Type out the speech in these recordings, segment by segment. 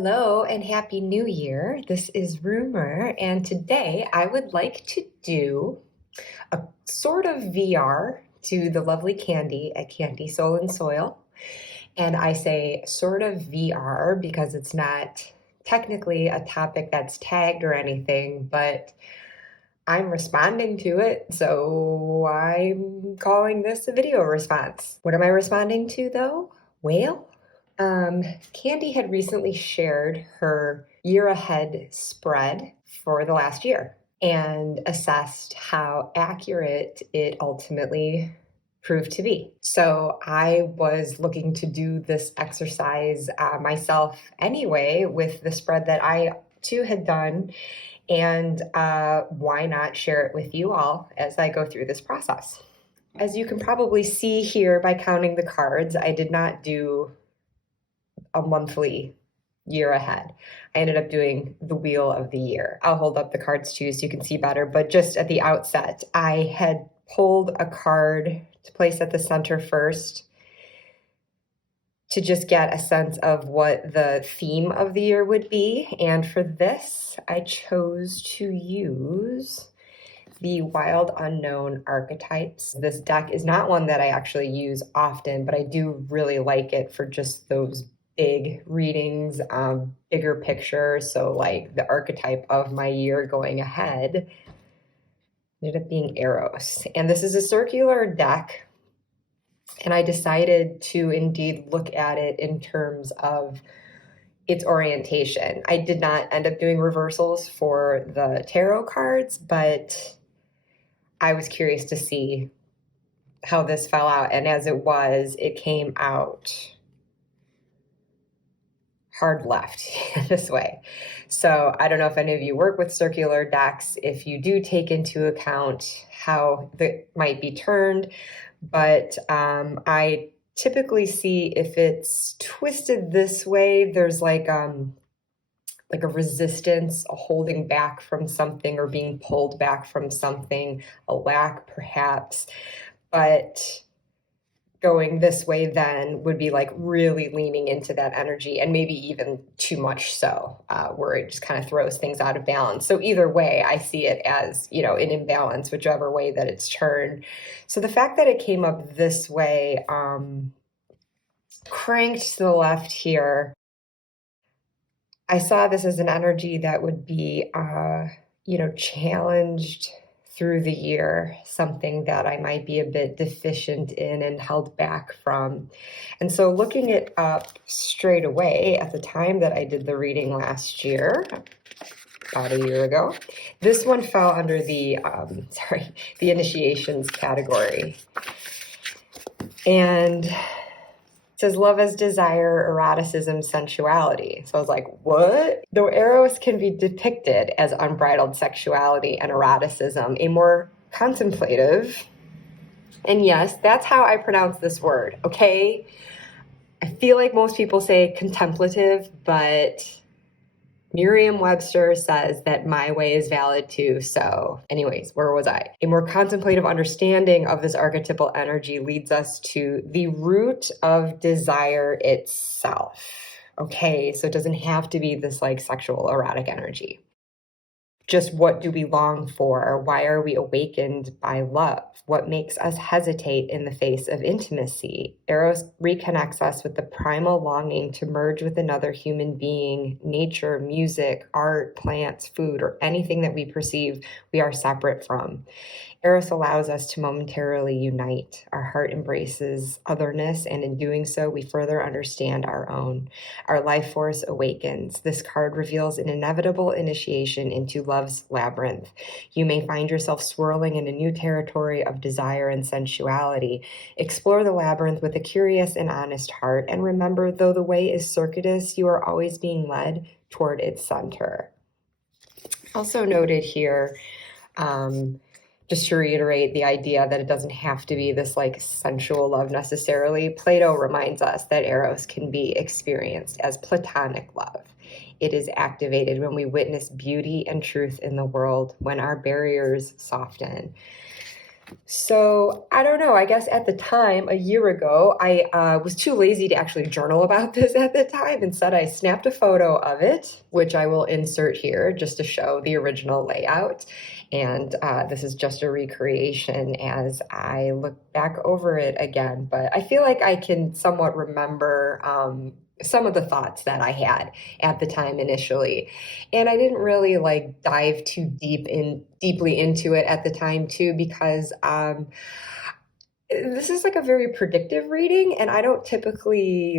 Hello and Happy New Year. This is Rumor, and today I would like to do a sort of VR to the lovely Candy at Candy Soul and Soil. And I say sort of VR because it's not technically a topic that's tagged or anything, but I'm responding to it, so I'm calling this a video response. What am I responding to though? Well, Candy had recently shared her year ahead spread for the last year and assessed how accurate it ultimately proved to be. So I was looking to do this exercise myself anyway with the spread that I too had done. And why not share it with you all as I go through this process? As you can probably see here by counting the cards, I did not do a monthly year ahead. I ended up doing the wheel of the year. I'll hold up the cards too so you can see better, but just at the outset, I had pulled a card to place at the center first to just get a sense of what the theme of the year would be. And for this, I chose to use the Wild Unknown Archetypes. This deck is not one that I actually use often, but I do really like it for just those big readings, bigger picture. So like the archetype of my year going ahead ended up being Eros. And this is a circular deck. And I decided to indeed look at it in terms of its orientation. I did not end up doing reversals for the tarot cards, but I was curious to see how this fell out. And as it was, it came out hard left this way. So I don't know if any of you work with circular decks, if you do take into account how that might be turned, but I typically see if it's twisted this way, there's like a resistance, a holding back from something or being pulled back from something, a lack perhaps, but going this way then would be like really leaning into that energy and maybe even too much so, where it just kind of throws things out of balance. So either way, I see it as, an imbalance, whichever way that it's turned. So the fact that it came up this way, cranked to the left here, I saw this as an energy that would be, challenged through the year, something that I might be a bit deficient in and held back from. And so looking it up straight away at the time that I did the reading last year, about a year ago, this one fell under the initiations category. And it says love as desire, eroticism, sensuality. So I was like, what? Though Eros can be depicted as unbridled sexuality and eroticism, a more contemplative, and yes, that's how I pronounce this word, okay? I feel like most people say contemplative, but Merriam-Webster says that my way is valid too. So anyways, where was I? A more contemplative understanding of this archetypal energy leads us to the root of desire itself. Okay, so it doesn't have to be this like sexual erotic energy. Just what do we long for? Why are we awakened by love? What makes us hesitate in the face of intimacy? Eros reconnects us with the primal longing to merge with another human being, nature, music, art, plants, food, or anything that we perceive we are separate from. Eros allows us to momentarily unite. Our heart embraces otherness, and in doing so, we further understand our own. Our life force awakens. This card reveals an inevitable initiation into love's labyrinth. You may find yourself swirling in a new territory of desire and sensuality. Explore the labyrinth with a curious and honest heart, and remember, though the way is circuitous, you are always being led toward its center. Also noted here, just to reiterate the idea that it doesn't have to be this like sensual love necessarily, Plato reminds us that Eros can be experienced as platonic love. It is activated when we witness beauty and truth in the world, when our barriers soften. So I don't know. I guess at the time, a year ago, I was too lazy to actually journal about this at the time. Instead, I snapped a photo of it, which I will insert here just to show the original layout. And this is just a recreation as I look back over it again. But I feel like I can somewhat remember some of the thoughts that I had at the time initially. And I didn't really like dive too deeply into it at the time too, because this is like a very predictive reading, and I don't typically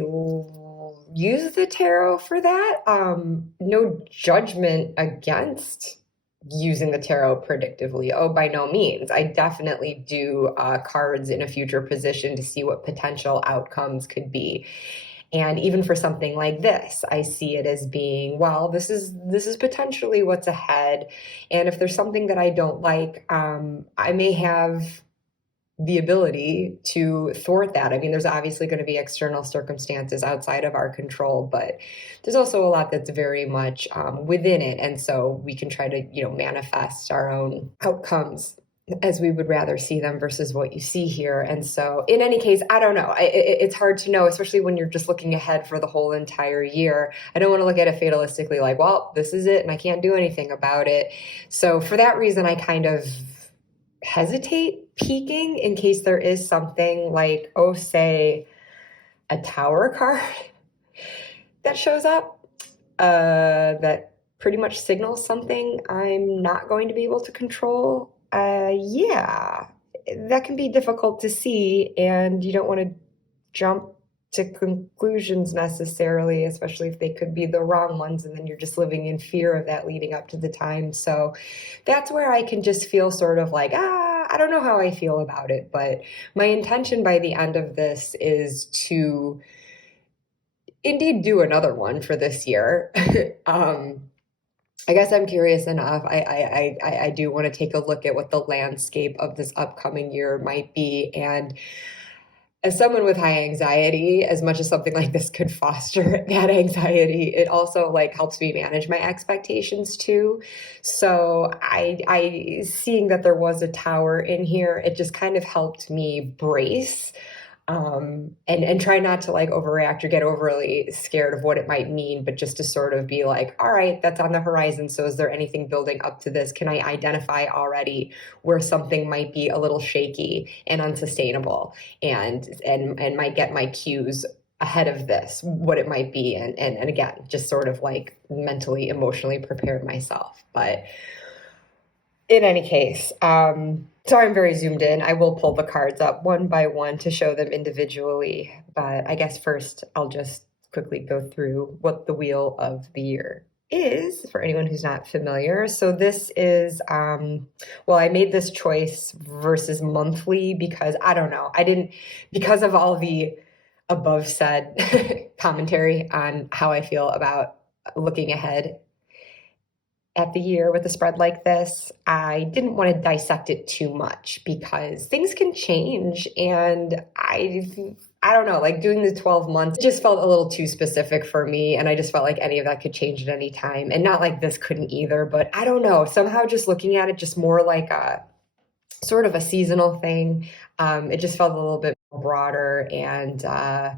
use the tarot for that. No judgment against using the tarot predictively. Oh, by no means. I definitely do cards in a future position to see what potential outcomes could be. And even for something like this, I see it as being, well, this is potentially what's ahead. And if there's something that I don't like, I may have the ability to thwart that. I mean, there's obviously going to be external circumstances outside of our control, but there's also a lot that's very much within it. And so we can try to, manifest our own outcomes as we would rather see them versus what you see here. And so in any case, I don't know. It's hard to know, especially when you're just looking ahead for the whole entire year. I don't want to look at it fatalistically like, well, this is it and I can't do anything about it. So for that reason, I kind of hesitate peeking in case there is something like, oh, say, a tower card that shows up that pretty much signals something I'm not going to be able to control. Yeah, that can be difficult to see, and you don't want to jump to conclusions necessarily, especially if they could be the wrong ones, and then you're just living in fear of that leading up to the time. So that's where I can just feel sort of like, I don't know how I feel about it, but my intention by the end of this is to indeed do another one for this year. I guess I'm curious enough. I do want to take a look at what the landscape of this upcoming year might be. And as someone with high anxiety, as much as something like this could foster that anxiety, it also like helps me manage my expectations too. So I seeing that there was a tower in here, it just kind of helped me brace and try not to like overreact or get overly scared of what it might mean, but just to sort of be like, all right, that's on the horizon. So is there anything building up to this? Can I identify already where something might be a little shaky and unsustainable and might get my cues ahead of this, what it might be, and again, just sort of like mentally, emotionally prepare myself. But in any case, so I'm very zoomed in. I will pull the cards up one by one to show them individually, but I guess first I'll just quickly go through what the Wheel of the Year is for anyone who's not familiar. So this is, well, I made this choice versus monthly because I don't know. Because of all the above said commentary on how I feel about looking ahead at the year with a spread like this, I didn't want to dissect it too much because things can change. And I don't know, like doing the 12 months just felt a little too specific for me. And I just felt like any of that could change at any time. And not like this couldn't either, but I don't know, somehow just looking at it just more like a sort of a seasonal thing. It just felt a little bit broader and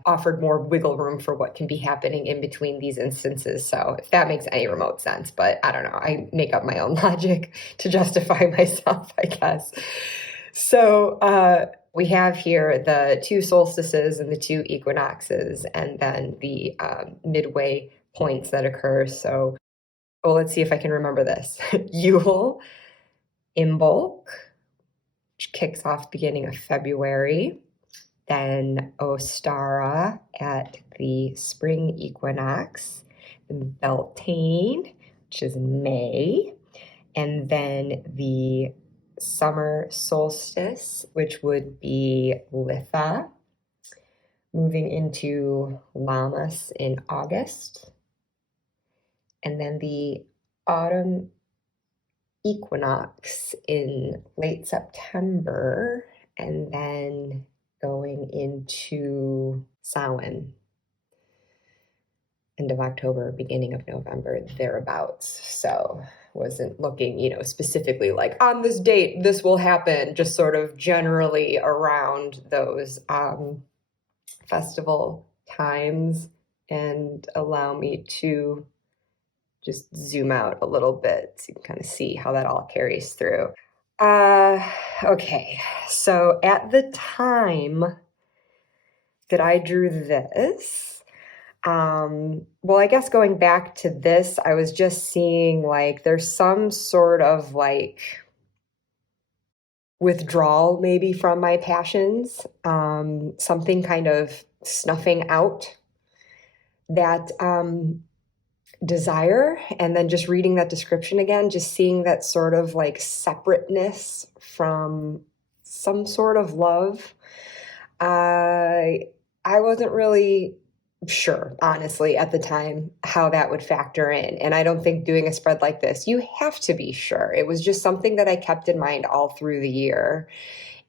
offered more wiggle room for what can be happening in between these instances. So if that makes any remote sense, but I don't know, I make up my own logic to justify myself, I guess. So we have here the two solstices and the two equinoxes, and then the midway points that occur. So, well, let's see if I can remember this. Yule, Imbolc, which kicks off beginning of February. Then Ostara at the spring equinox, then Beltane, which is May, and then the summer solstice, which would be Litha, moving into Lammas in August, and then the autumn equinox in late September, and then going into Samhain, end of October, beginning of November, thereabouts. So wasn't looking, specifically like on this date, this will happen, just sort of generally around those festival times, and allow me to just zoom out a little bit so you can kind of see how that all carries through. Okay, so at the time that I drew this, well, I guess going back to this, I was just seeing like there's some sort of like withdrawal maybe from my passions, something kind of snuffing out that desire. And then just reading that description again, just seeing that sort of like separateness from some sort of love. I wasn't really sure, honestly, at the time, how that would factor in. And I don't think doing a spread like this, you have to be sure. It was just something that I kept in mind all through the year,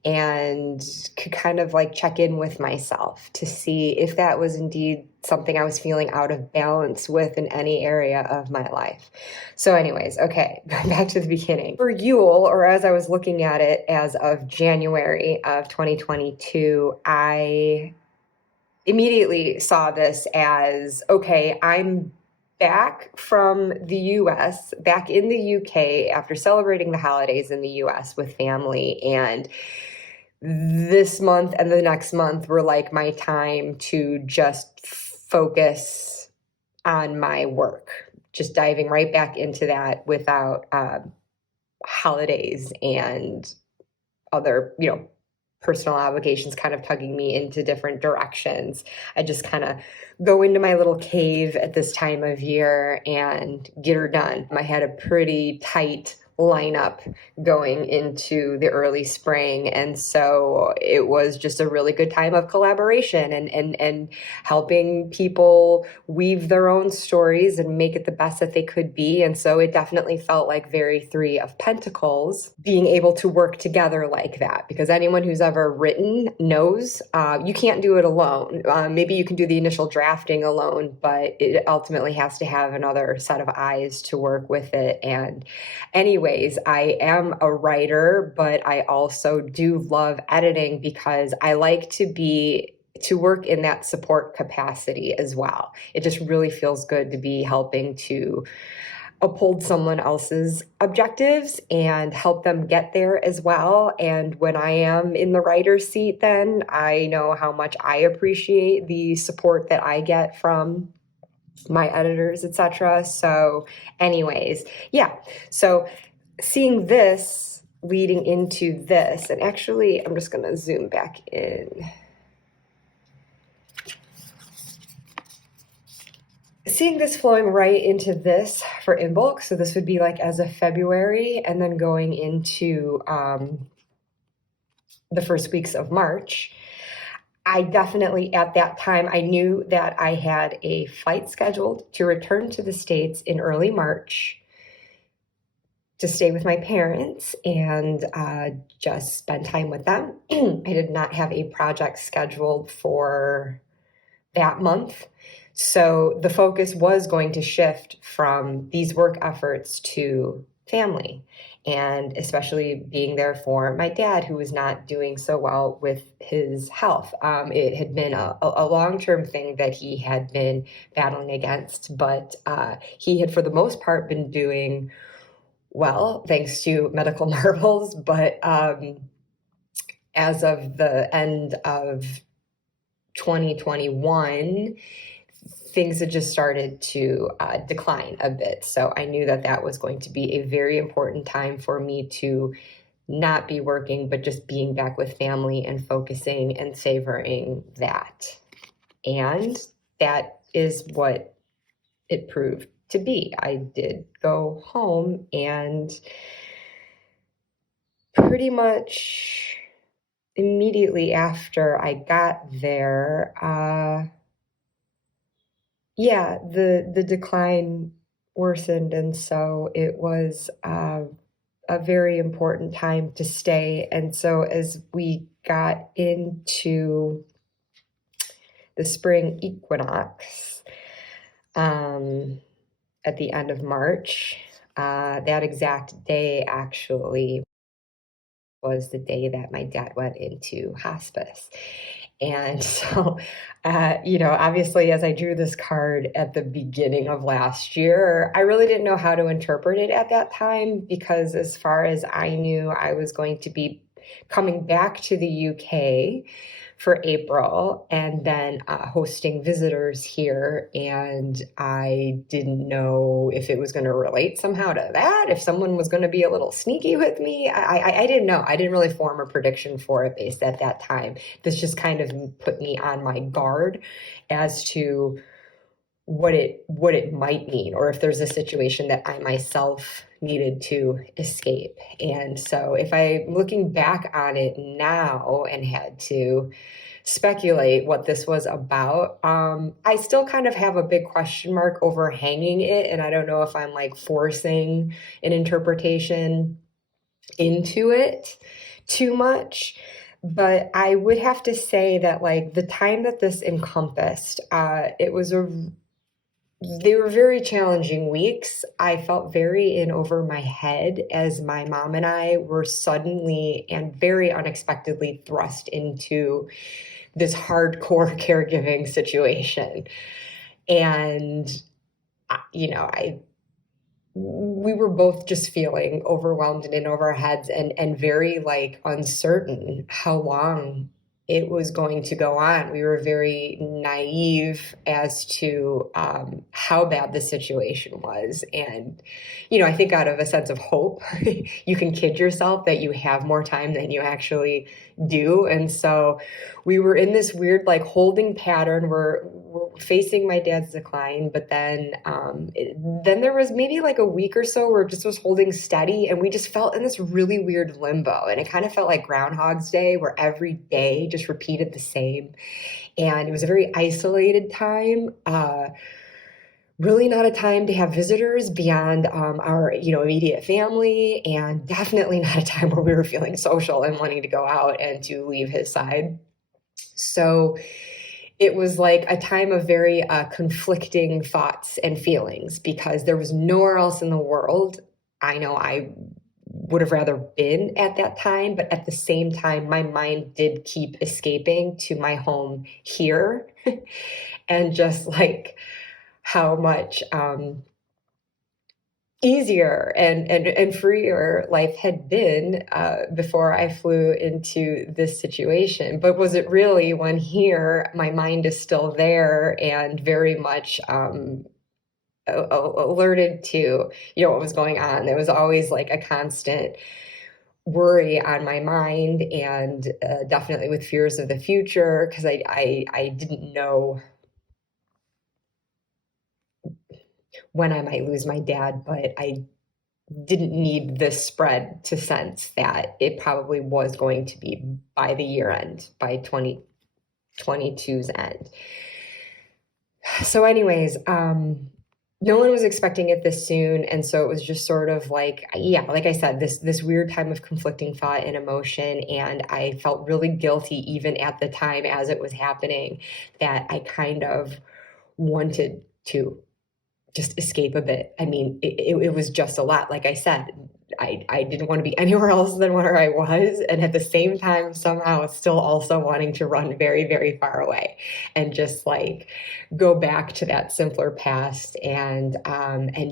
and could kind of like check in with myself to see if that was indeed something I was feeling out of balance with in any area of my life. So anyways, okay, going back to the beginning. For Yule, or as I was looking at it as of January of 2022, I immediately saw this as, okay, I'm back from the US, back in the UK after celebrating the holidays in the US with family, and this month and the next month were like my time to just focus on my work, just diving right back into that without holidays and other, personal obligations kind of tugging me into different directions. I just kind of go into my little cave at this time of year and get her done. I had a pretty tight lineup going into the early spring, and so it was just a really good time of collaboration and helping people weave their own stories and make it the best that they could be. And so it definitely felt like very Three of Pentacles, being able to work together like that, because anyone who's ever written knows you can't do it alone. Maybe you can do the initial drafting alone, but it ultimately has to have another set of eyes to work with it. And anyways, I am a writer, but I also do love editing because I like to work in that support capacity as well. It just really feels good to be helping to uphold someone else's objectives and help them get there as well. And when I am in the writer's seat, then I know how much I appreciate the support that I get from my editors, etc. So anyways, yeah. So seeing this leading into this, and actually I'm just going to zoom back in. Seeing this flowing right into this for Imbolc, so this would be like as of February, and then going into the first weeks of March. I definitely, at that time, I knew that I had a flight scheduled to return to the States in early March to stay with my parents and just spend time with them. I did not have a project scheduled for that month. So the focus was going to shift from these work efforts to family, and especially being there for my dad, who was not doing so well with his health. It had been a long-term thing that he had been battling against, but he had, for the most part, been doing well, thanks to medical marvels. But as of the end of 2021, things had just started to decline a bit. So I knew that that was going to be a very important time for me to not be working, but just being back with family and focusing and savoring that. And that is what it proved to be. I did go home, and pretty much immediately after I got there, yeah, the decline worsened, and so it was a very important time to stay. And so as we got into the spring equinox at the end of March, That exact day actually was the day that my dad went into hospice. And so, obviously, as I drew this card at the beginning of last year, I really didn't know how to interpret it at that time because, as far as I knew, I was going to be coming back to the UK for April and then hosting visitors here. And I didn't know if it was going to relate somehow to that, if someone was going to be a little sneaky with me. I didn't know. I didn't really form a prediction for it based at that time. This just kind of put me on my guard as to what it might mean, or if there's a situation that I myself needed to escape. And so if I'm looking back on it now and had to speculate what this was about, I still kind of have a big question mark overhanging it, and I don't know if I'm like forcing an interpretation into it too much. But I would have to say that, like, the time that this encompassed, they were very challenging weeks. I felt very in over my head as my mom and I were suddenly and very unexpectedly thrust into this hardcore caregiving situation. And, I we were both just feeling overwhelmed and in over our heads and very like uncertain how long it was going to go on. We were very naive as to how bad the situation was. And, I think out of a sense of hope, you can kid yourself that you have more time than you actually do. And so we were in this weird like holding pattern where we're facing my dad's decline, but then there was maybe like a week or so where it just was holding steady, and we just felt in this really weird limbo. And it kind of felt like Groundhog's Day, where every day just repeated the same. And it was a very isolated time. Really not a time to have visitors beyond our immediate family, and definitely not a time where we were feeling social and wanting to go out and to leave his side. So it was like a time of very conflicting thoughts and feelings because there was nowhere else in the world I know I would have rather been at that time. But at the same time, my mind did keep escaping to my home here and just like how much easier and freer life had been before I flew into this situation. But was it really, when here my mind is still there and very much alerted to what was going on? There was always like a constant worry on my mind, and definitely with fears of the future, because I didn't know when I might lose my dad, but I didn't need this spread to sense that it probably was going to be by the year end, by 2022's end. So anyways, no one was expecting it this soon. And so it was just sort of like, yeah, like I said, this weird time of conflicting thought and emotion. And I felt really guilty even at the time as it was happening, that I kind of wanted to just escape a bit. I mean, it was just a lot. Like I said, I didn't want to be anywhere else than where I was. And at the same time, somehow still also wanting to run very, very far away and just like go back to that simpler past and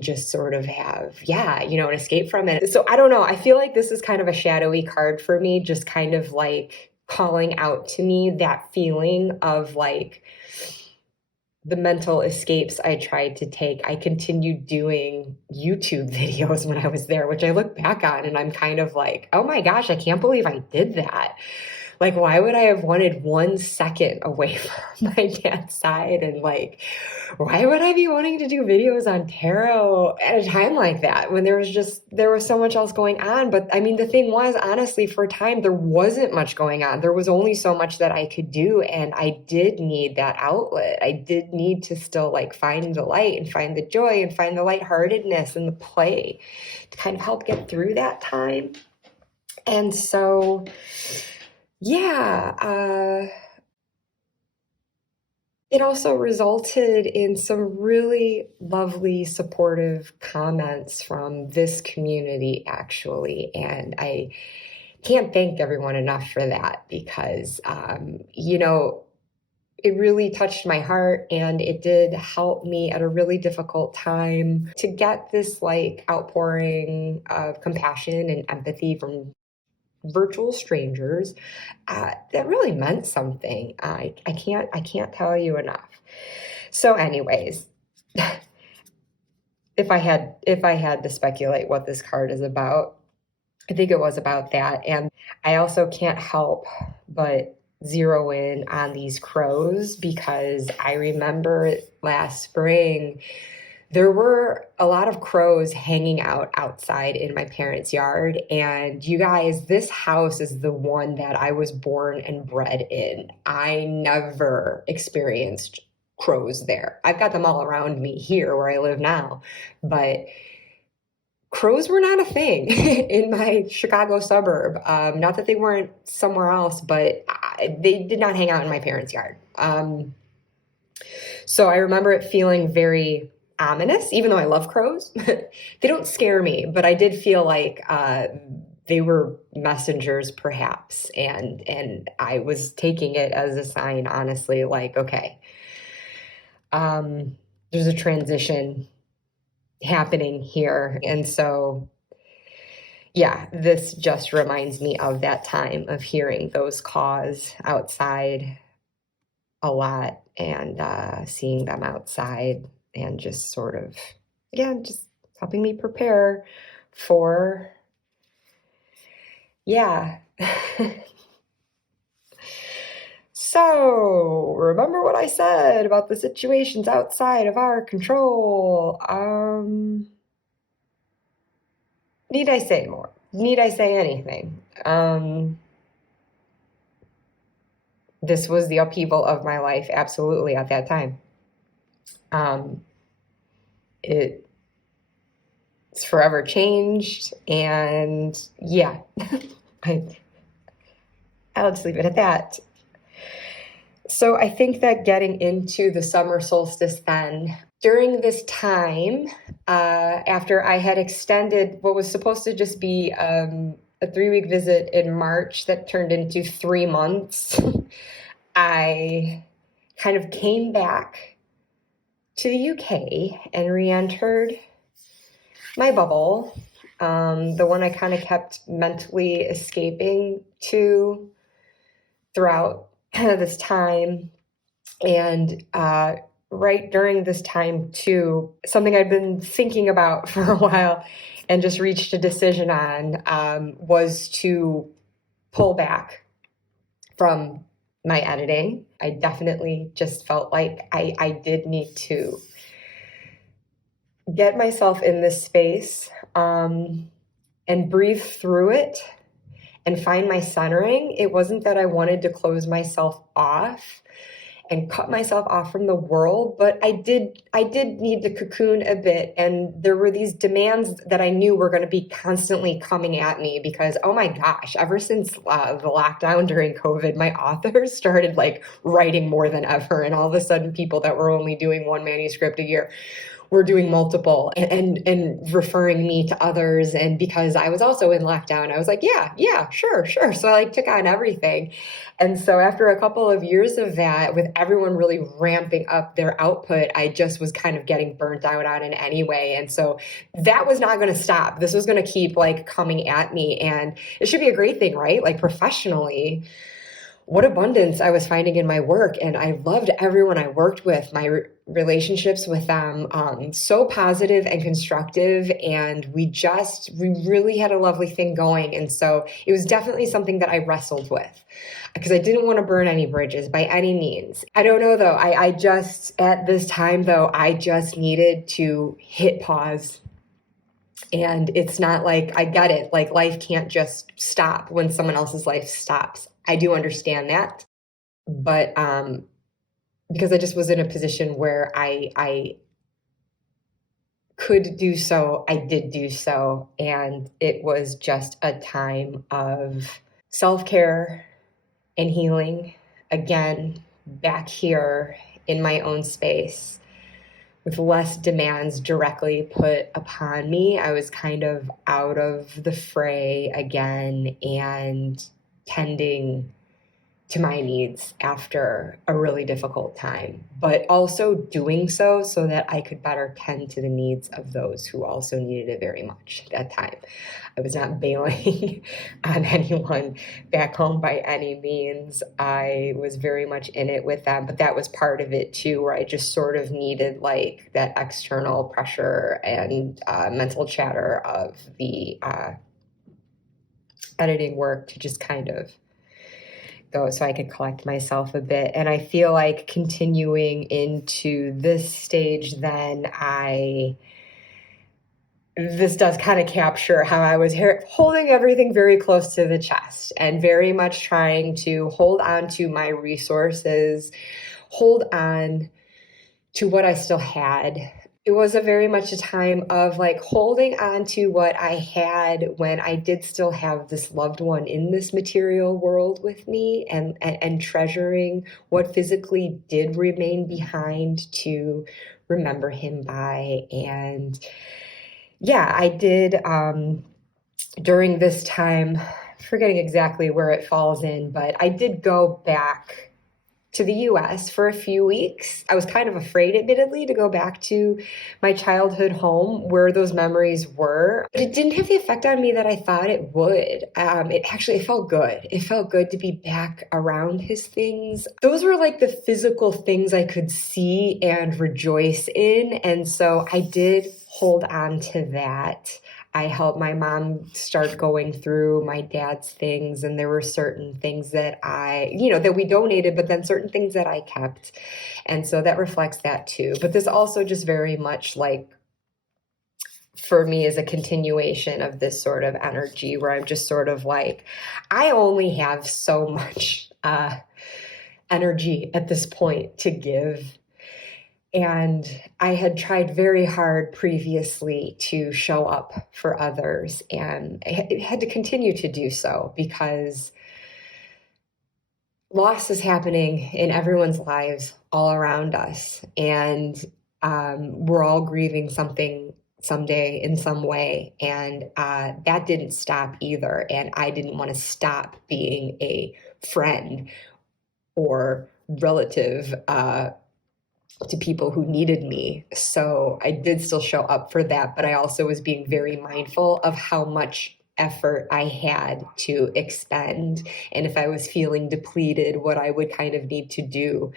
just sort of have, an escape from it. So I don't know. I feel like this is kind of a shadowy card for me, just kind of like calling out to me that feeling of like, the mental escapes I tried to take. I continued doing YouTube videos when I was there, which I look back on and I'm kind of like, oh my gosh, I can't believe I did that. Like, why would I have wanted 1 second away from my dad's side? And like, why would I be wanting to do videos on tarot at a time like that when there was so much else going on? But I mean, the thing was, honestly, for a time, there wasn't much going on. There was only so much that I could do. And I did need that outlet. I did need to still like find the light and find the joy and find the lightheartedness and the play to kind of help get through that time. And so, yeah, it also resulted in some really lovely, supportive comments from this community, actually. And I can't thank everyone enough for that because, it really touched my heart and it did help me at a really difficult time to get this like outpouring of compassion and empathy from virtual strangers that really meant something. I can't tell you enough. So, anyways, if I had to speculate what this card is about, I think it was about that. And I also can't help but zero in on these crows because I remember last spring there were a lot of crows hanging out outside in my parents' yard. And you guys, this house is the one that I was born and bred in. I never experienced crows there. I've got them all around me here where I live now, but crows were not a thing in my Chicago suburb. Not that they weren't somewhere else, but they did not hang out in my parents' yard. So I remember it feeling very ominous, even though I love crows. They don't scare me, but I did feel like they were messengers, perhaps, and I was taking it as a sign, honestly, like, okay, there's a transition happening here. And so, yeah, this just reminds me of that time of hearing those caws outside a lot and seeing them outside and just sort of, again, just helping me prepare for, yeah. So, remember what I said about the situations outside of our control. Need I say more? Need I say anything? This was the upheaval of my life, absolutely, at that time. It's forever changed, and yeah, I'll just leave it at that. So I think that getting into the summer solstice then, during this time, after I had extended what was supposed to just be a 3-week visit in March that turned into 3 months, I kind of came back to the UK and re-entered my bubble, the one I kind of kept mentally escaping to throughout this time. And right during this time, too, something I'd been thinking about for a while and just reached a decision on was to pull back from my editing. I definitely just felt like I did need to get myself in this space and breathe through it and find my centering. It wasn't that I wanted to close myself off and cut myself off from the world, but I did need to cocoon a bit. And there were these demands that I knew were going to be constantly coming at me because, oh my gosh, ever since the lockdown during COVID, my authors started like writing more than ever. And all of a sudden people that were only doing one manuscript a year were doing multiple and referring me to others. And because I was also in lockdown, I was like, yeah, sure. So I like took on everything. And so after a couple of years of that, with everyone really ramping up their output, I just was kind of getting burnt out on it anyway. And so that was not going to stop. This was going to keep like coming at me. And it should be a great thing, right? Like professionally, what abundance I was finding in my work. And I loved everyone I worked with, my relationships with them, so positive and constructive. And we really had a lovely thing going. And so it was definitely something that I wrestled with because I didn't want to burn any bridges by any means. I don't know though. I just, at this time though, I just needed to hit pause. And it's not like, I get it, like life can't just stop when someone else's life stops. I do understand that, but because I just was in a position where I could do so, I did do so, and it was just a time of self-care and healing again back here in my own space with less demands directly put upon me. I was kind of out of the fray again and tending to my needs after a really difficult time, but also doing so that I could better tend to the needs of those who also needed it very much at that time. I was not bailing on anyone back home by any means. I was very much in it with them, but that was part of it too, where I just sort of needed like that external pressure and mental chatter of the editing work to just kind of go so I could collect myself a bit. And I feel like continuing into this stage, then this does kind of capture how I was holding everything very close to the chest and very much trying to hold on to my resources, hold on to what I still had. It was a very much a time of like holding on to what I had when I did still have this loved one in this material world with me, and treasuring what physically did remain behind to remember him by. And yeah, I did during this time, forgetting exactly where it falls in, but I did go back to the US for a few weeks. I was kind of afraid, admittedly, to go back to my childhood home where those memories were. But it didn't have the effect on me that I thought it would. It felt good. It felt good to be back around his things. Those were like the physical things I could see and rejoice in. And so I did hold on to that. I helped my mom start going through my dad's things, and there were certain things that that we donated, but then certain things that I kept. And so that reflects that too. But this also just very much like, for me, is a continuation of this sort of energy where I'm just sort of like, I only have so much energy at this point to give. And I had tried very hard previously to show up for others, and I had to continue to do so because loss is happening in everyone's lives all around us. And we're all grieving something someday in some way. And that didn't stop either. And I didn't want to stop being a friend or relative to people who needed me. So I did still show up for that, but I also was being very mindful of how much effort I had to expend. And if I was feeling depleted, what I would kind of need to do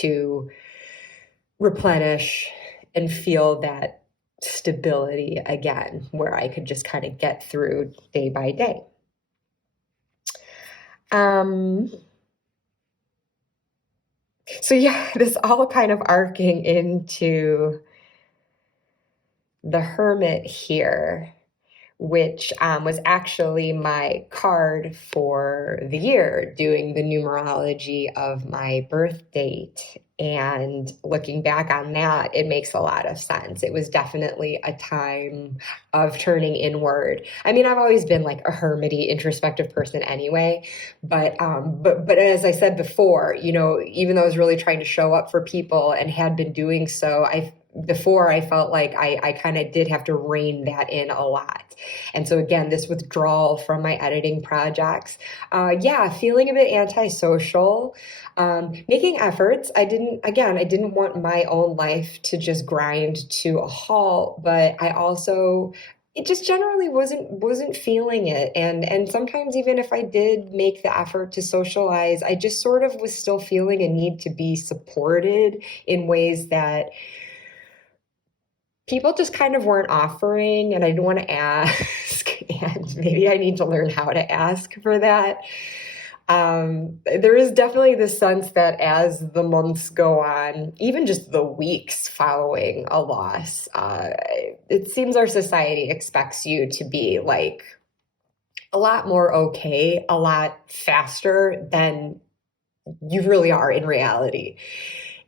to replenish and feel that stability again, where I could just kind of get through day by day. So yeah, this all kind of arcing into the Hermit here, which was actually my card for the year, doing the numerology of my birth date. And looking back on that, it makes a lot of sense. It was definitely a time of turning inward. I mean, I've always been like a hermity, introspective person anyway, but as I said before, even though I was really trying to show up for people and had been doing so, I felt like I kind of did have to rein that in a lot. And so again, this withdrawal from my editing projects, feeling a bit antisocial, making efforts. I didn't want my own life to just grind to a halt, but it just generally wasn't feeling it. And sometimes even if I did make the effort to socialize, I just sort of was still feeling a need to be supported in ways that people just kind of weren't offering, and I didn't want to ask, and maybe I need to learn how to ask for that. There is definitely this sense that as the months go on, even just the weeks following a loss, it seems our society expects you to be like a lot more okay, a lot faster than you really are in reality.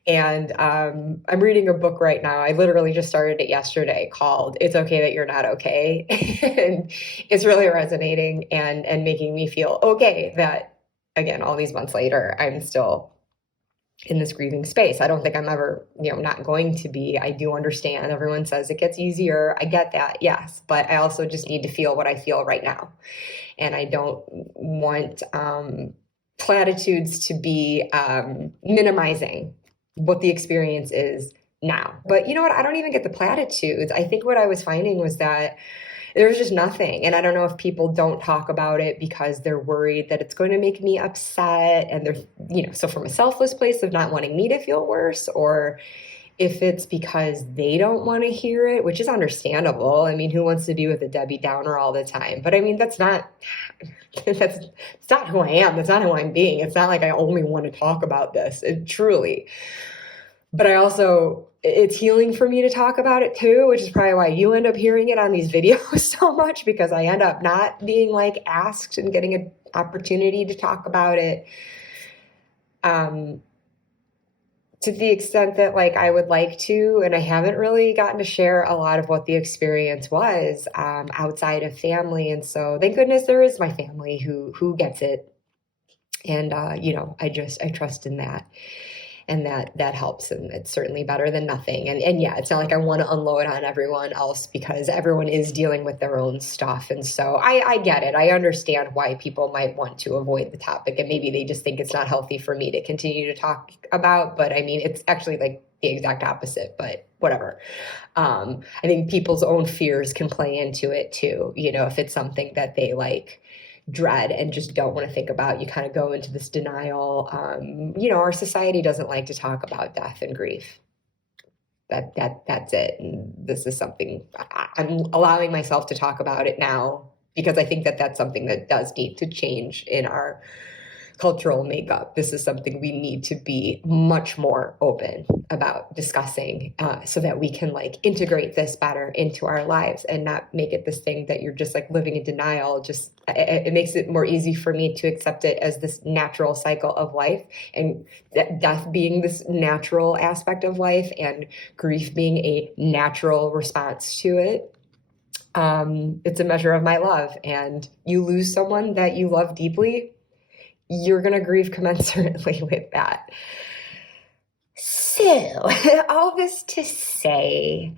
And I'm reading a book right now. I literally just started it yesterday, called "It's Okay That You're Not Okay." And it's really resonating and making me feel okay that, again, all these months later, I'm still in this grieving space. I don't think I'm ever, not going to be. I do understand. Everyone says it gets easier. I get that, yes. But I also just need to feel what I feel right now. And I don't want platitudes to be minimizing what the experience is now. But you know what? I don't even get the platitudes. I think what I was finding was that there's just nothing. And I don't know if people don't talk about it because they're worried that it's going to make me upset. And they're, so from a selfless place of not wanting me to feel worse, or if it's because they don't want to hear it, which is understandable. I mean, who wants to be with a Debbie Downer all the time? But I mean, that's not who I am. That's not who I'm being. It's not like I only want to talk about this. Truly. But it's healing for me to talk about it too, which is probably why you end up hearing it on these videos so much, because I end up not being like asked and getting an opportunity to talk about it. To the extent that like I would like to, and I haven't really gotten to share a lot of what the experience was outside of family. And so thank goodness there is my family who gets it. And, I trust in that. And that helps, and it's certainly better than nothing. And yeah, it's not like I want to unload on everyone else, because everyone is dealing with their own stuff. And so I get it. I understand why people might want to avoid the topic, and maybe they just think it's not healthy for me to continue to talk about. But I mean, it's actually like the exact opposite, but whatever. I think people's own fears can play into it too. If it's something that they like dread and just don't want to think about, you kind of go into this denial. Our society doesn't like to talk about death and grief. That's it. And this is something I'm allowing myself to talk about it now, because I think that that's something that does need to change in our cultural makeup. This is something we need to be much more open about discussing, so that we can like integrate this better into our lives and not make it this thing that you're just like living in denial. Just it makes it more easy for me to accept it as this natural cycle of life, and death being this natural aspect of life, and grief being a natural response to it. It's a measure of my love, and you lose someone that you love deeply, you're going to grieve commensurately with that. So, all this to say,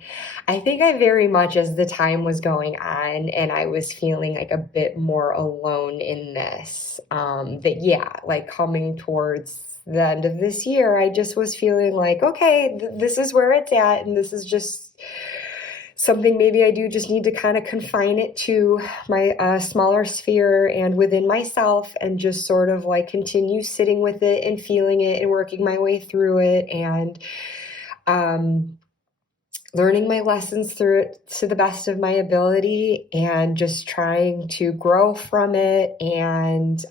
I think I very much, as the time was going on and I was feeling like a bit more alone in this, like coming towards the end of this year, I just was feeling like, okay, this is where it's at, and this is just something maybe I do just need to kind of confine it to my smaller sphere and within myself, and just sort of like continue sitting with it and feeling it and working my way through it, and learning my lessons through it to the best of my ability, and just trying to grow from it, and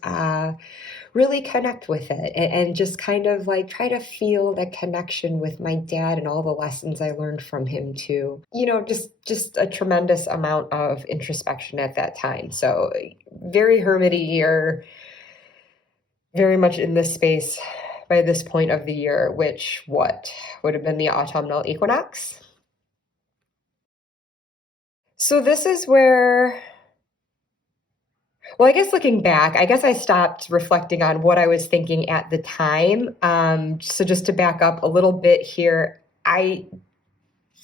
really connect with it, and just kind of like try to feel the connection with my dad and all the lessons I learned from him too. Just a tremendous amount of introspection at that time. So very hermity year, very much in this space by this point of the year, which what would have been the autumnal equinox. So this is where, well, I guess looking back, I guess I stopped reflecting on what I was thinking at the time. So just to back up a little bit here, I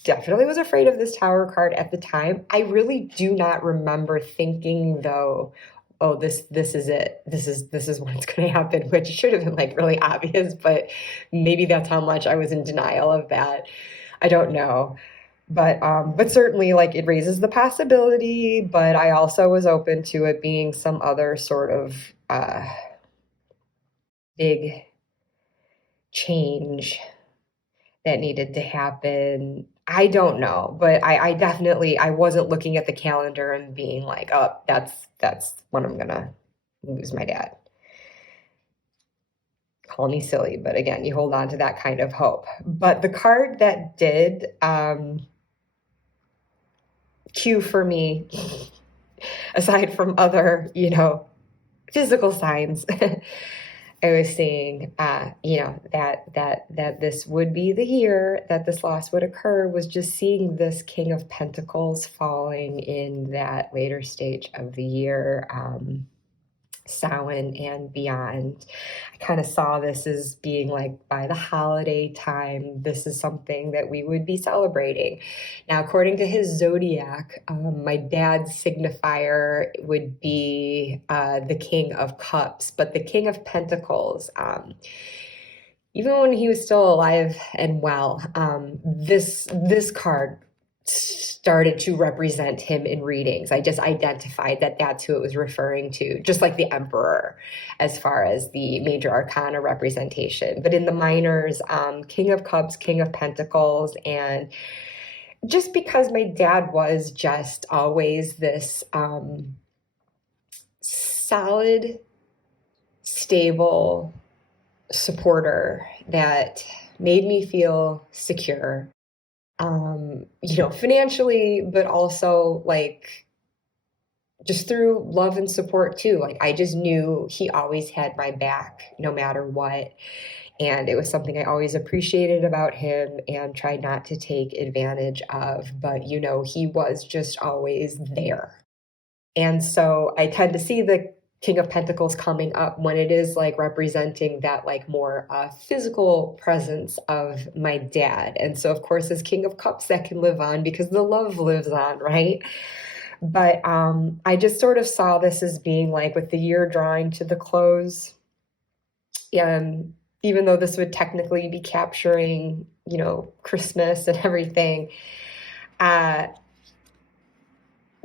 definitely was afraid of this Tower card at the time. I really do not remember thinking though, oh, this is it. This is when it's going to happen, which should have been like really obvious, but maybe that's how much I was in denial of that. I don't know. But certainly like it raises the possibility, but I also was open to it being some other sort of big change that needed to happen. I don't know, but I definitely, I wasn't looking at the calendar and being like, oh, that's when I'm gonna lose my dad. Call me silly, but again, you hold on to that kind of hope. But the card that did cue for me, aside from other, physical signs, I was seeing, that this would be the year that this loss would occur, was just seeing this King of Pentacles falling in that later stage of the year. Samhain and beyond. I kind of saw this as being like by the holiday time, this is something that we would be celebrating. Now, according to his zodiac, my dad's signifier would be the King of Cups, but the King of Pentacles, even when he was still alive and well, this card started to represent him in readings. I just identified that that's who it was referring to, just like the Emperor, as far as the major arcana representation. But in the minors, King of Cups, King of Pentacles, and just because my dad was just always this solid, stable supporter that made me feel secure, financially, but also like just through love and support too. Like I just knew he always had my back no matter what. And it was something I always appreciated about him and tried not to take advantage of. But, he was just always there. And so I tend to see the King of Pentacles coming up when it is like representing that like more physical presence of my dad. And so, of course, as King of Cups, that can live on because the love lives on, right? But I just sort of saw this as being like with the year drawing to the close, even though this would technically be capturing, Christmas and everything,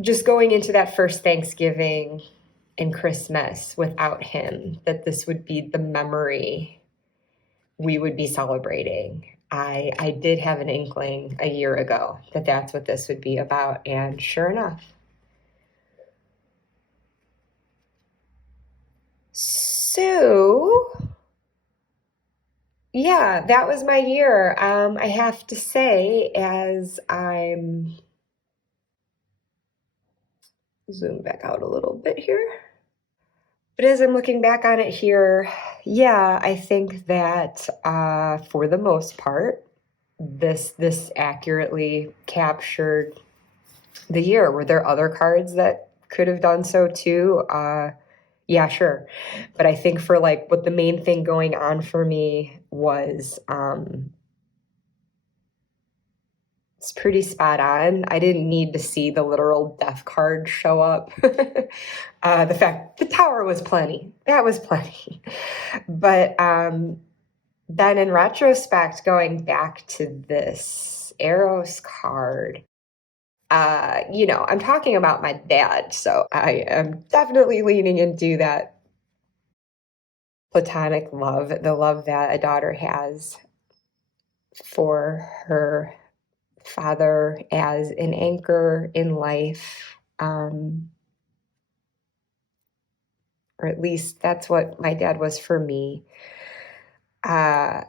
just going into that first Thanksgiving and Christmas without him, that this would be the memory we would be celebrating. I did have an inkling a year ago that that's what this would be about, and sure enough. So, yeah, that was my year. I have to say, as I'm zoom back out a little bit here. But as I'm looking back on it here, yeah, I think that for the most part, this accurately captured the year. Were there other cards that could have done so too? Yeah, sure. But I think for like what the main thing going on for me was it's pretty spot on. I didn't need to see the literal death card show up. The fact the tower was plenty. That was plenty. But then in retrospect, going back to this Eros card, I'm talking about my dad. So I am definitely leaning into that platonic love, the love that a daughter has for her father as an anchor in life, or at least that's what my dad was for me. That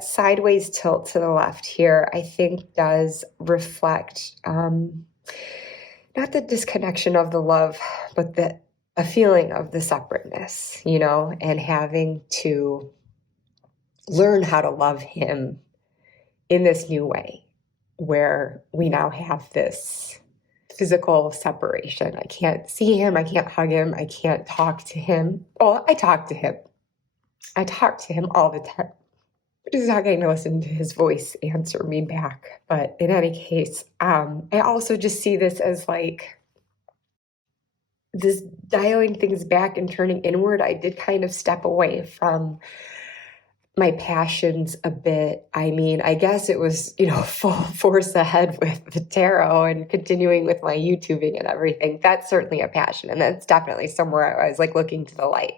sideways tilt to the left here, I think, does reflect not the disconnection of the love, but a feeling of the separateness, and having to learn how to love him in this new way where we now have this physical separation. I can't see him. I can't hug him. I can't talk to him. Well, I talk to him. I talk to him all the time. Just not getting to listen to his voice answer me back. But in any case, I also just see this as like this dialing things back and turning inward. I did kind of step away from my passions a bit. I mean, I guess it was, full force ahead with the tarot and continuing with my YouTubing and everything. That's certainly a passion. And that's definitely somewhere I was like looking to the light.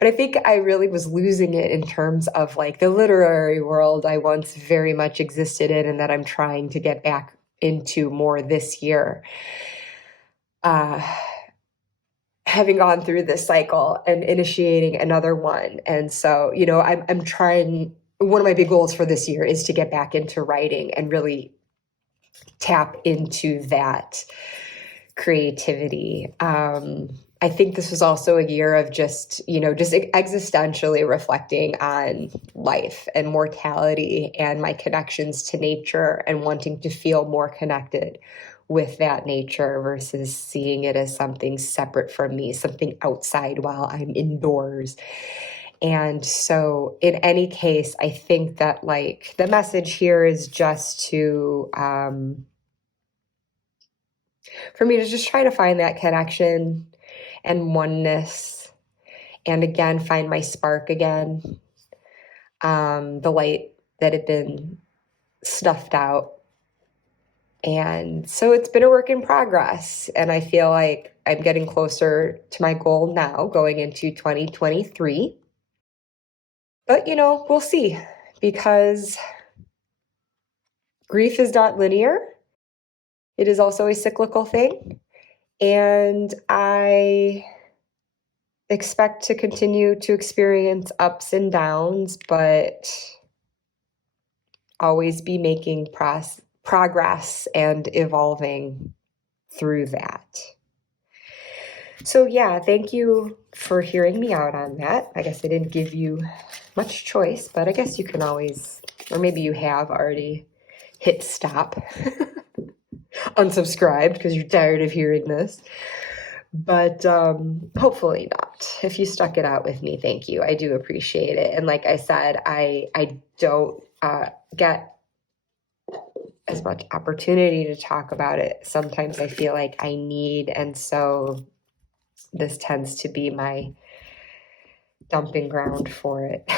But I think I really was losing it in terms of like the literary world I once very much existed in and that I'm trying to get back into more this year. Having gone through this cycle and initiating another one. And so, I'm trying, one of my big goals for this year is to get back into writing and really tap into that creativity. I think this was also a year of just existentially reflecting on life and mortality and my connections to nature and wanting to feel more connected with that nature versus seeing it as something separate from me, something outside while I'm indoors. And so in any case, I think that like the message here is just to, for me to just try to find that connection and oneness, and again, find my spark again, the light that had been snuffed out. And so it's been a work in progress. And I feel like I'm getting closer to my goal now going into 2023. But, we'll see, because grief is not linear. It is also a cyclical thing. And I expect to continue to experience ups and downs, but always be making progress and evolving through that. So yeah, thank you for hearing me out on that. I guess I didn't give you much choice, but I guess you can always, or maybe you have already hit stop, unsubscribed because you're tired of hearing this. But hopefully not. If you stuck it out with me, thank you. I do appreciate it. And like I said, I don't get as much opportunity to talk about it. Sometimes I feel like I need, and so this tends to be my dumping ground for it.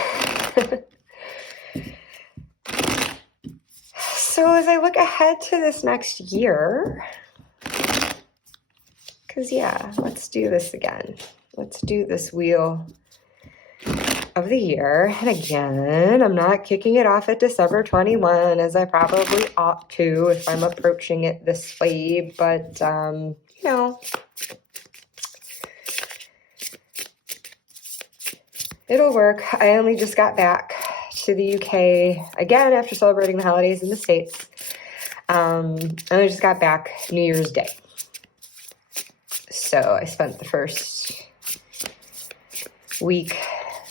So as I look ahead to this next year, because yeah, let's do this again. Let's do this wheel of the year. And again, I'm not kicking it off at December 21 as I probably ought to if I'm approaching it this way, but it'll work. I only just got back to the UK again after celebrating the holidays in the States. I only just got back New Year's Day. So I spent the first week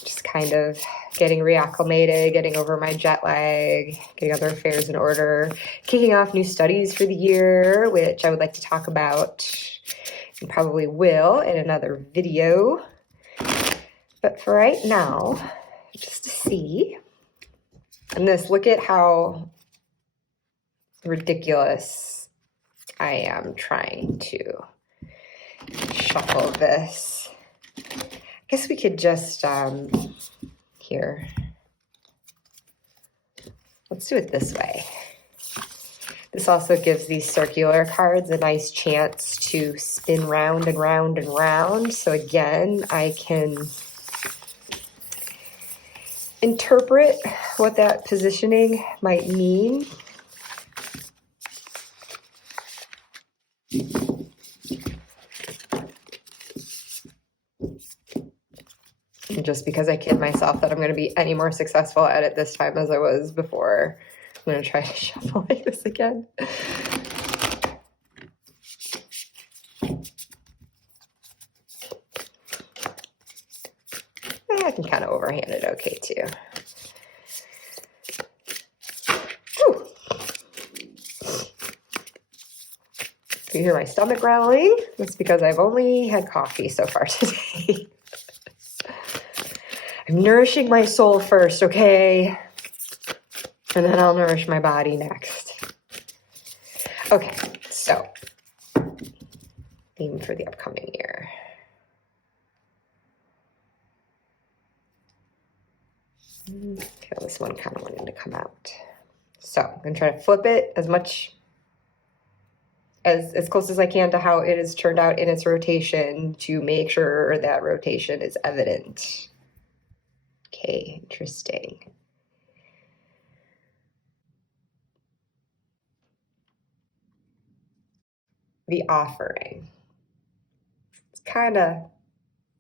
just kind of getting reacclimated, getting over my jet lag, getting other affairs in order, kicking off new studies for the year, which I would like to talk about and probably will in another video. But for right now, just to see, and look at how ridiculous I am trying to shuffle this. I guess we could just, here, let's do it this way. This also gives these circular cards a nice chance to spin round and round and round. So again, I can interpret what that positioning might mean. And just because I kid myself that I'm going to be any more successful at it this time as I was before, I'm going to try to shuffle like this again. I can kind of overhand it okay too. Whew. If you hear my stomach growling, that's because I've only had coffee so far today. I'm nourishing my soul first, okay? And then I'll nourish my body next. Okay, so theme for the upcoming year. Okay, this one kind of wanted to come out. So I'm going to try to flip it as much as close as I can to how it has turned out in its rotation to make sure that rotation is evident. Okay, interesting. The offering. It's kind of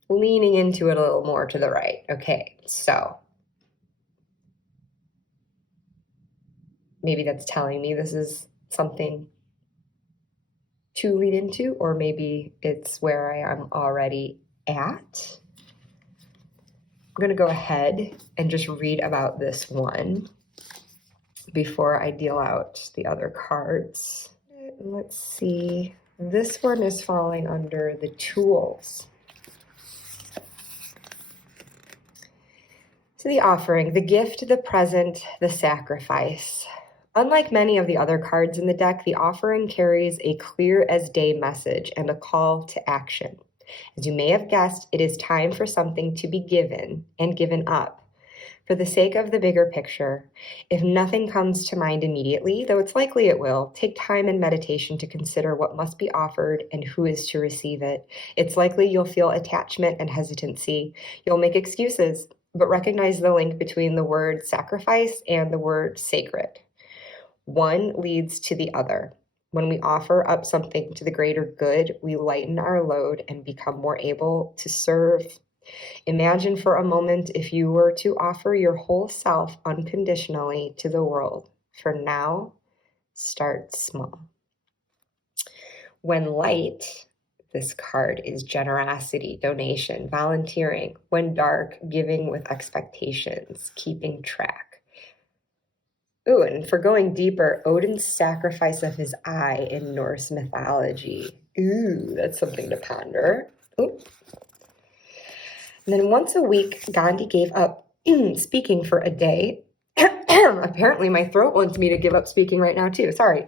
leaning into it a little more to the right. Okay, so maybe that's telling me this is something to lean into, or maybe it's where I am already at. I'm going to go ahead and just read about this one before I deal out the other cards. Let's see. This one is falling under the tools. So the offering, the gift, the present, the sacrifice. Unlike many of the other cards in the deck, the offering carries a clear as day message and a call to action. As you may have guessed, it is time for something to be given and given up. For the sake of the bigger picture, if nothing comes to mind immediately, though it's likely it will, take time and meditation to consider what must be offered and who is to receive it. It's likely you'll feel attachment and hesitancy. You'll make excuses, but recognize the link between the word sacrifice and the word sacred. One leads to the other. When we offer up something to the greater good, we lighten our load and become more able to serve. Imagine for a moment if you were to offer your whole self unconditionally to the world. For now, start small. When light, this card is generosity, donation, volunteering. When dark, giving with expectations, keeping track. Ooh, and for going deeper, Odin's sacrifice of his eye in Norse mythology. Ooh, that's something to ponder. Ooh. And then once a week, Gandhi gave up speaking for a day. Apparently, my throat wants me to give up speaking right now, too. Sorry.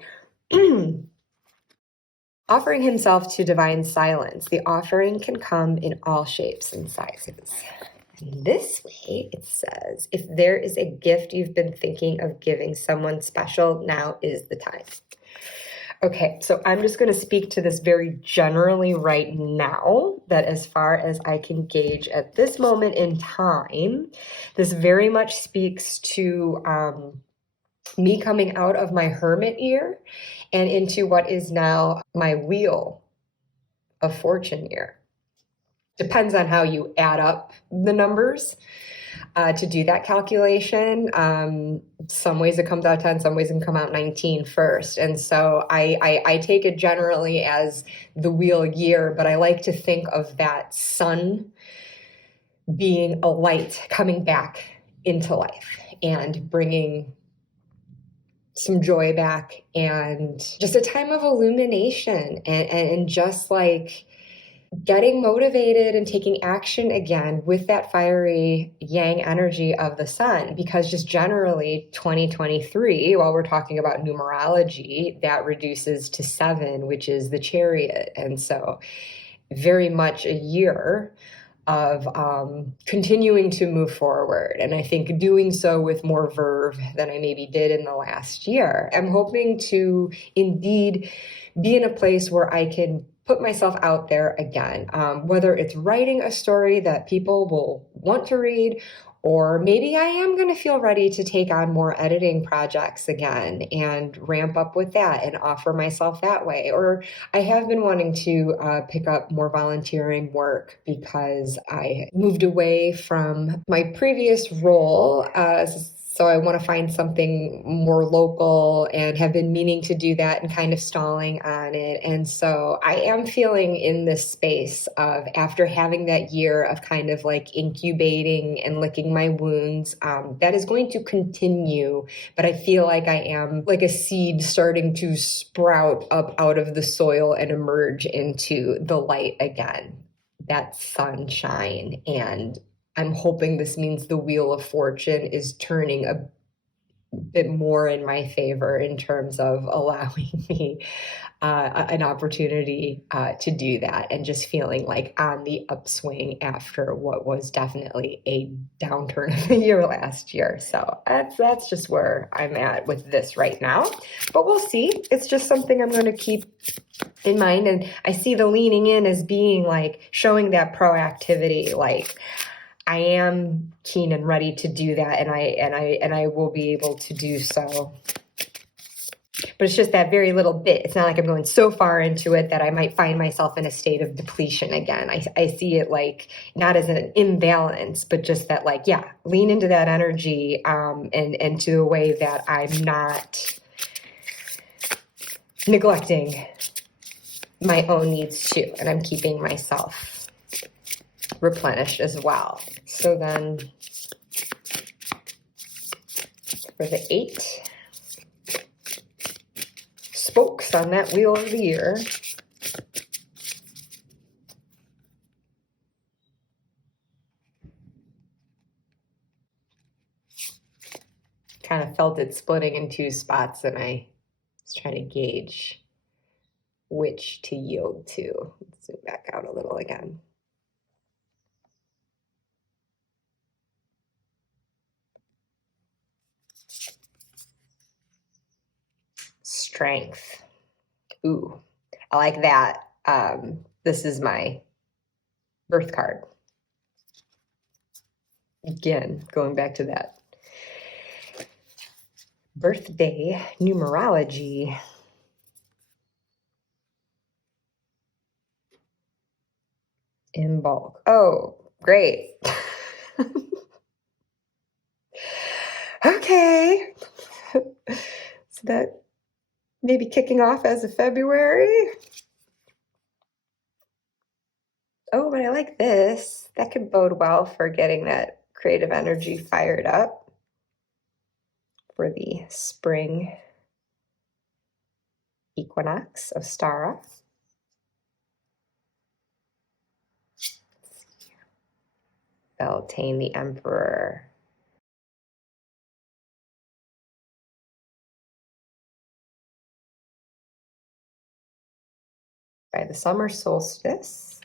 Offering himself to divine silence. The offering can come in all shapes and sizes. And this way, it says, if there is a gift you've been thinking of giving someone special, now is the time. Okay, so I'm just going to speak to this very generally right now, that as far as I can gauge at this moment in time, this very much speaks to me coming out of my hermit year and into what is now my wheel of fortune year. Depends on how you add up the numbers. To do that calculation. Some ways it comes out 10, some ways it can come out 19 first. And so I take it generally as the wheel year, but I like to think of that sun being a light coming back into life and bringing some joy back and just a time of illumination and just like getting motivated and taking action again with that fiery yang energy of the sun, because just generally 2023, while we're talking about numerology, that reduces to 7, which is the chariot. And so very much a year of continuing to move forward. And I think doing so with more verve than I maybe did in the last year. I'm hoping to indeed be in a place where I can put myself out there again, whether it's writing a story that people will want to read, or maybe I am going to feel ready to take on more editing projects again and ramp up with that and offer myself that way. Or I have been wanting to pick up more volunteering work because I moved away from my previous role. So I want to find something more local and have been meaning to do that and kind of stalling on it. And so I am feeling in this space of, after having that year of kind of like incubating and licking my wounds, that is going to continue. But I feel like I am like a seed starting to sprout up out of the soil and emerge into the light again, that sunshine. And I'm hoping this means the wheel of fortune is turning a bit more in my favor in terms of allowing me an opportunity to do that, and just feeling like on the upswing after what was definitely a downturn of the year last year. So that's just where I'm at with this right now. But we'll see. It's just something I'm going to keep in mind. And I see the leaning in as being like showing that proactivity, like I am keen and ready to do that, and I will be able to do so. But it's just that very little bit. It's not like I'm going so far into it that I might find myself in a state of depletion again. I see it like not as an imbalance, but just that like, yeah, lean into that energy and to a way that I'm not neglecting my own needs too, and I'm keeping myself replenished as well. So then for the 8, spokes on that wheel of the year. Kind of felt it splitting in two spots, and I was trying to gauge which to yield to. Let's zoom back out a little again. Strength. Ooh, I like that. This is my birth card. Again, going back to that. Birthday numerology. In bulk. Oh, great. Okay. So that maybe kicking off as of February. Oh, but I like this. That could bode well for getting that creative energy fired up for the spring equinox of Stara. Beltane the Emperor. By the summer solstice.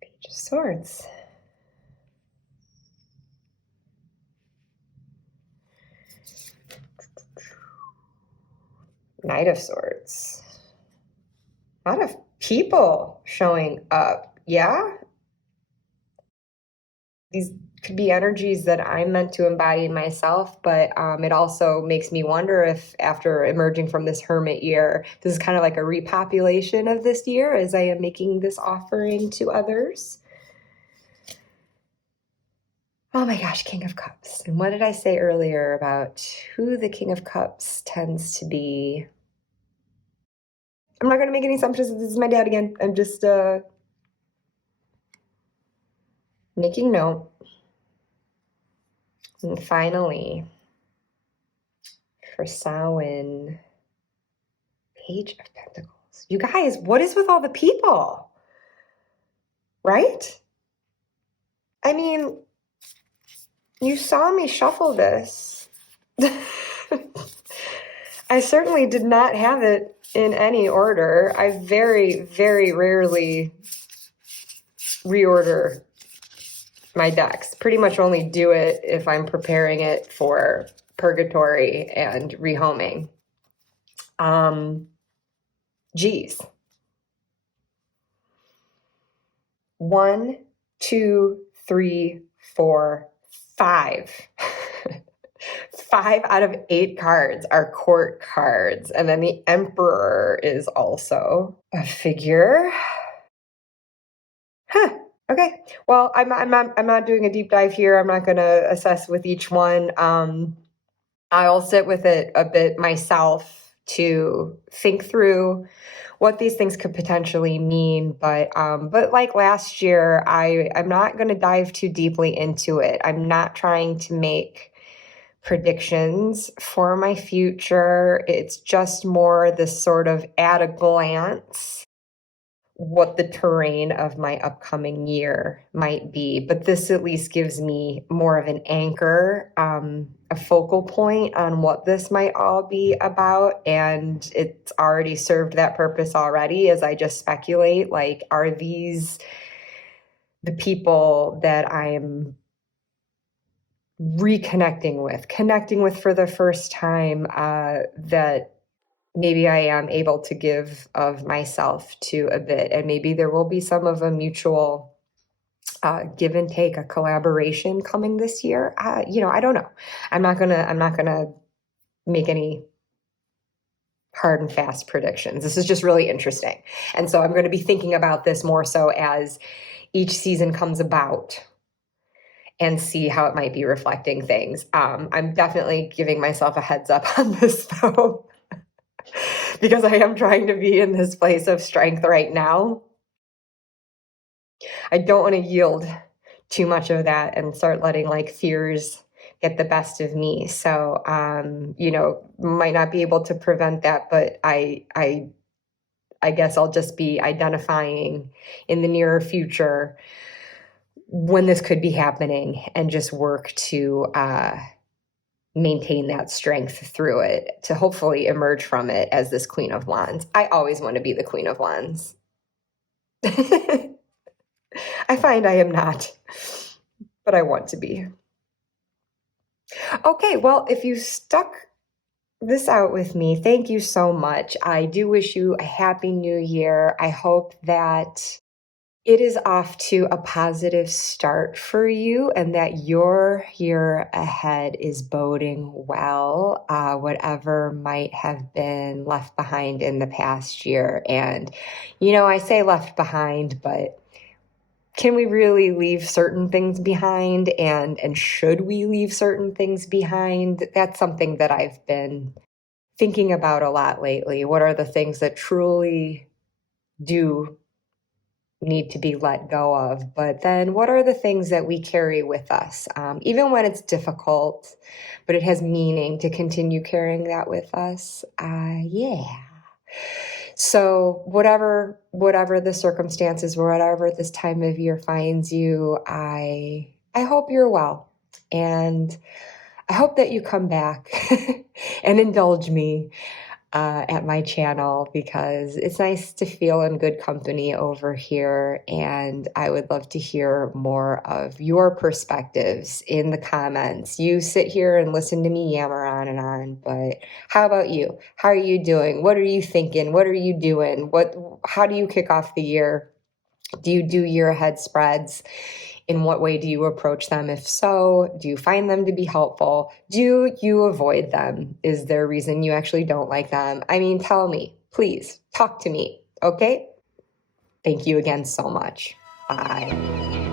Page of Swords. Knight of Swords. A lot of people showing up. Yeah? These could be energies that I'm meant to embody myself, but it also makes me wonder if after emerging from this hermit year, this is kind of like a repopulation of this year as I am making this offering to others. Oh my gosh, King of Cups. And what did I say earlier about who the King of Cups tends to be? I'm not going to make any assumptions that this is my dad again. I'm just making note. And finally, for Samhain, Page of Pentacles. You guys, what is with all the people? Right? I mean, you saw me shuffle this. I certainly did not have it in any order. I very, very rarely reorder my decks. Pretty much only do it if I'm preparing it for purgatory and rehoming. Geez. 1, 2, 3, 4, 5. 5 out of 8 cards are court cards. And then the Emperor is also a figure. Huh. Okay. Well, I'm not doing a deep dive here. I'm not going to assess with each one. I'll sit with it a bit myself to think through what these things could potentially mean. But like last year, I'm not going to dive too deeply into it. I'm not trying to make predictions for my future. It's just more this sort of at a glance what the terrain of my upcoming year might be. But this at least gives me more of an anchor, a focal point on what this might all be about. And it's already served that purpose already as I just speculate, like, are these the people that I'm connecting with for the first time, that maybe I am able to give of myself to a bit, and maybe there will be some of a mutual give and take, a collaboration coming this year. I don't know. I'm not gonna make any hard and fast predictions. This is just really interesting, and so I'm going to be thinking about this more so as each season comes about and see how it might be reflecting things. I'm definitely giving myself a heads up on this though. Because I am trying to be in this place of strength right now. I don't want to yield too much of that and start letting like fears get the best of me. So, might not be able to prevent that, but I guess I'll just be identifying in the nearer future when this could be happening and just work to maintain that strength through it to hopefully emerge from it as this Queen of Wands. I always want to be the Queen of Wands. I find I am not, but I want to be. Okay, well, if you stuck this out with me, thank you so much. I do wish you a happy new year. I hope that it is off to a positive start for you and that your year ahead is boding well, whatever might have been left behind in the past year. And, I say left behind, but can we really leave certain things behind? And should we leave certain things behind? That's something that I've been thinking about a lot lately. What are the things that truly do need to be let go of? But then what are the things that we carry with us, even when it's difficult, but it has meaning to continue carrying that with us? Yeah. So whatever the circumstances, whatever this time of year finds you, I hope you're well. And I hope that you come back and indulge me at my channel, because it's nice to feel in good company over here. And I would love to hear more of your perspectives in the comments. You sit here and listen to me yammer on, but how about you? How are you doing? What are you thinking? What are you doing? How do you kick off the year? Do you do year ahead spreads? In what way do you approach them? If so, do you find them to be helpful? Do you avoid them? Is there a reason you actually don't like them? I mean, tell me, please talk to me. Okay? Thank you again so much. Bye.